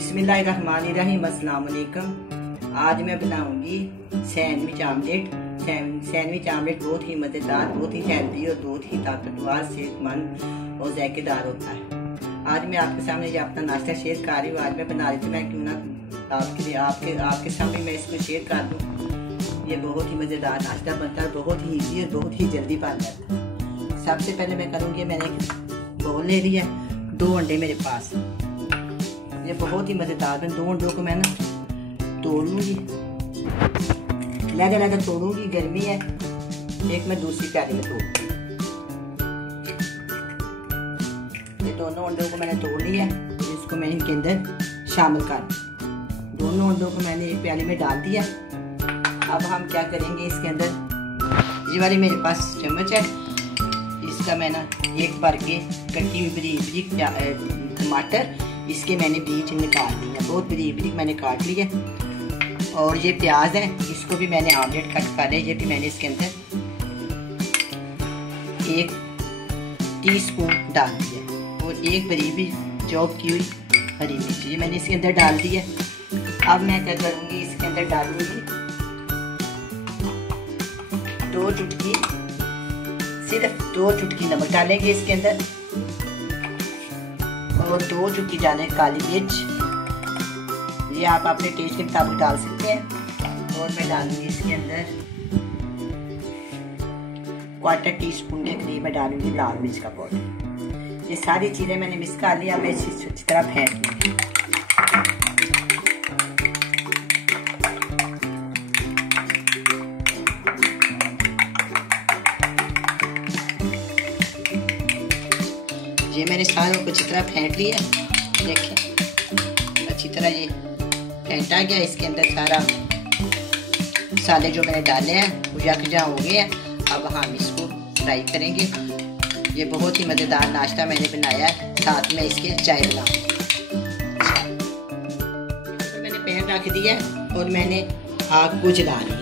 बिस्मिल्लाहिर्रहमानिर्रहीम। अस्सलाम वालेकुम। आज मैं बनाऊंगी सैंडविच आमलेट। सैंडविच आमलेट बहुत ही मज़ेदार, बहुत ही हेल्दी और बहुत ही ताकतवर, सेहतमंद और जायकेदार होता है। आज मैं आपके सामने ये अपना नाश्ता शेयर कर रही हूँ। आज मैं बना रही थी, मैं क्यों ना आपके लिए आपके सामने मैं इसको शेयर कर दूँ। ये बहुत ही मज़ेदार नाश्ता बनता है, बहुत ही ईजी और बहुत ही जल्दी बन जाता है। सबसे पहले मैं करूँगी, मैंने एक बोल ले लिया, 2 अंडे मेरे पास। ये बहुत ही मज़ेदार है। 2 अंडों को मैं ना तोड़ लूँगी, लहदा तोड़ूंगी, गर्मी है। एक मैं दूसरी प्याली में तोड़, ये दोनों अंडों को मैंने तोड़ लिया है। इसको मैं इनके अंदर शामिल कर, दोनों अंडों को मैंने एक प्याली में डाल दिया। अब हम क्या करेंगे, इसके अंदर ये वाली मेरे पास चम्मच है, इसका मैं ना एक भर के कटी हुई बारीक टमाटर, इसके मैंने बीज निकाल दिया, बहुत बारीक मैंने काट लिया। और ये प्याज है, इसको भी मैंने आमलेट कट कर लिया। ये भी मैंने इसके अंदर 1 टीस्पून डाल दिया। और एक बारीक चॉप की हुई हरी मिर्च, ये मैंने इसके अंदर डाल दिया। अब मैं क्या करूँगी, इसके अंदर डालूंगी 2 चुटकी, सिर्फ 2 चुटकी नमक डालेंगे इसके अंदर, और 2 चुटकी डालें काली मिर्च। ये आप अपने टेस्ट के मुताबिक डाल सकते हैं। और मैं डालूंगी इसके अंदर 1/4 टीस्पून के करीब मैं डालूंगी लाल मिर्च का पाउडर। ये सारी चीज़ें मैंने मिक्स कर लिया। मैं इसी तरह फेंट लूँगी। ये मैंने सारों को अच्छी तरह फेंट लिया। देखिए अच्छी तरह ये फेंटा गया। इसके अंदर सारा मसाले जो मैंने डाले हैं वो यकजा हो गए हैं। अब हम इसको फ्राई करेंगे। ये बहुत ही मज़ेदार नाश्ता मैंने बनाया है, साथ में इसके चाय बनाऊंगी। तो मैंने पैन रख दिया और मैंने आग को जला ली।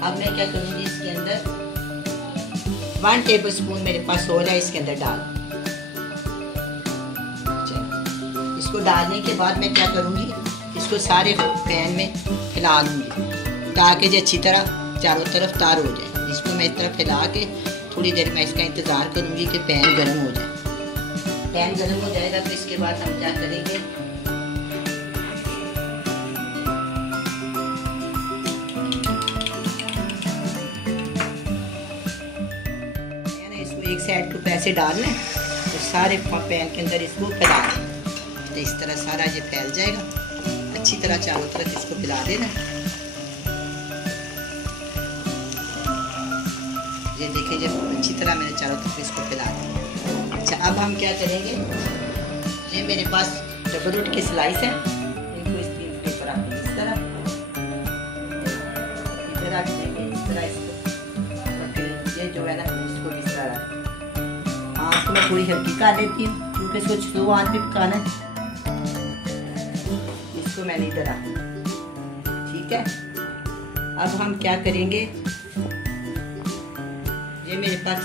अब मैं क्या करूँगी, इसके अंदर 1 टेबलस्पून मेरे पास ऑयल है, इसके अंदर डाल। इसको डालने के बाद मैं क्या करूँगी, इसको सारे पैन में फैला लूँगी ताकि ये अच्छी तरह चारों तरफ तार हो जाए। इसको मैं इस तरह फैला के थोड़ी देर मैं इसका इंतज़ार करूँगी कि पैन गर्म हो जाए। पैन गर्म हो जाएगा तो इसके बाद हम क्या करेंगे, इसको एक साइड को पैसे डालना है तो सारे पैन के अंदर इसको फैला दें। तो इस तरह सारा ये फैल जाएगा। अच्छी तरह चारों तरफ इसको फैला देना। ये देखिए जब अच्छी तरह मैंने चारों तरफ इसको फैला दिया। अच्छा, अब हम क्या करेंगे, ये मेरे पास डबल रोटी के स्लाइस हैं, इनको इस तीन पेपर आते हैं, इस तरह इधर रख देंगे, इस तरह इसको। ये जो है ना, इसको इस तरह आँच को मैं थोड़ी हल्की कर लेती हूँ क्योंकि इसको स्लो आँच पे पकाना है। इसको मैंने इधर रखा, ठीक है। अब हम क्या करेंगे, ये मेरे पास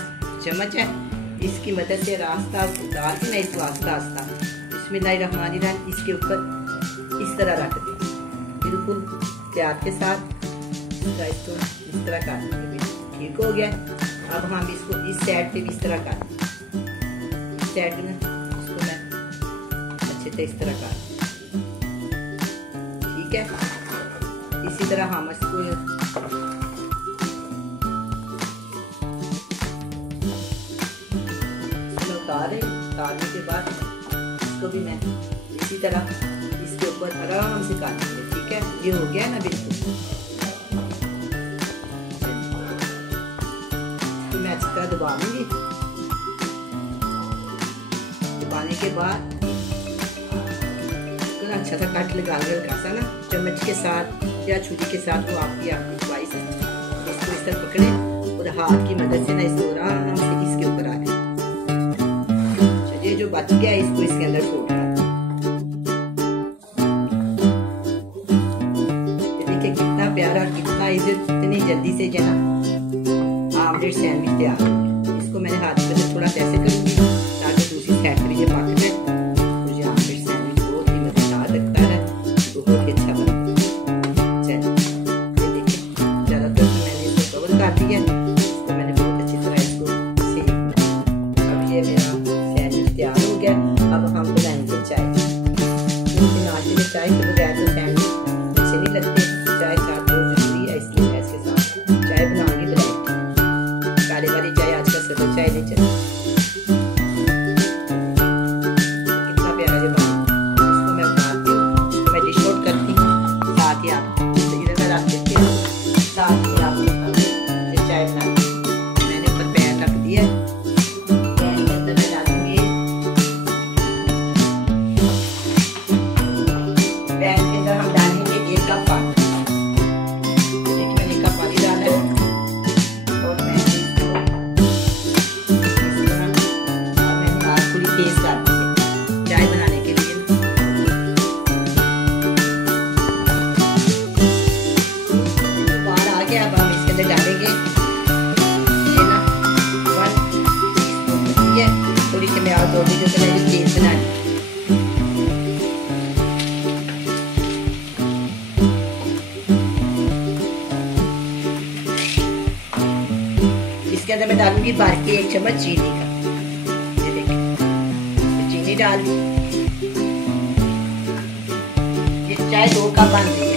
चम्मच है, इसकी मदद से रास्ता डाल के ना इसको आस्ता आस्ता बिस्मिल्लाहिर्रहमानिर्रहीम इसके ऊपर इस तरह रख दें, बिल्कुल प्यार के साथ। इसको इस तरह कर देंगे, ठीक हो गया। अब हम इसको इस साइड पे भी इस तरह कर दें, इस साइड में इसको मैं अच्छे से इस तरह कर, ठीक है। इसी तरह हम इसको उतारने के बाद इसको भी मैं इसी तरह इसके ऊपर आराम से काटेंगे, ठीक है। ये हो गया ना बिल्कुल। तो मैं अच्छी तरह दबा लूंगी। दबाने के बाद अच्छा सा कट लगा के हल्का सा ना चम्मच के साथ या छुरी के साथ, वो आपकी च्वाइस है। इसको इस तरह पकड़े और हाथ की मदद से ना इसको आराम से इसके ऊपर आ जाए। ये जो बच गया इसको इसके अंदर फोड़ना। देखिए कितना प्यारा, कितना इतनी जल्दी से जो ना आमलेट सैंडविच तैयार हो गया। इसको मैंने हाथ से थोड़ा ऐसे करूँगी ताकि दूसरी साइड पे ये पक जाए। मुझे आमलेट सैंडविच बहुत ही मजेदार लगता है। चाय। नाश्ते में चाय के बगैर तो सैंडविच अच्छे नहीं लगते। चाय साथ बहुत जरूरी है, इसलिए मैं इसके साथ चाय बनाऊंगी ब्लैक। काले वाली चाय आजकल सब चाय नहीं चलती। कितना प्यारा जो बना, इसको मैं बनाती हूँ, इसको मैं डिश आउट करती हूँ, साथ ही आप इधर रख देती हूँ, साथ ही आप चाय बनाती हूँ। मैंने ऊपर पैन रख दिया, पैन के अंदर मैं डालूंगी, पैन के अंदर हम डालेंगे 1 कप पानी। देखिए मैंने 1 कप पानी डाला है और मैंने आग थोड़ी तेज कर दी है चाय बनाने के लिए। बाहर आ गया, अब हम इसके अंदर डालेंगे थोड़ी सी मैं और थोड़ी जो मैंने तेज बनानी। इसके अंदर मैं डालूंगी भर के 1 चम्मच चीनी का। ये देखिए चीनी डाल दी। ये चाय 2 कप बन रही है।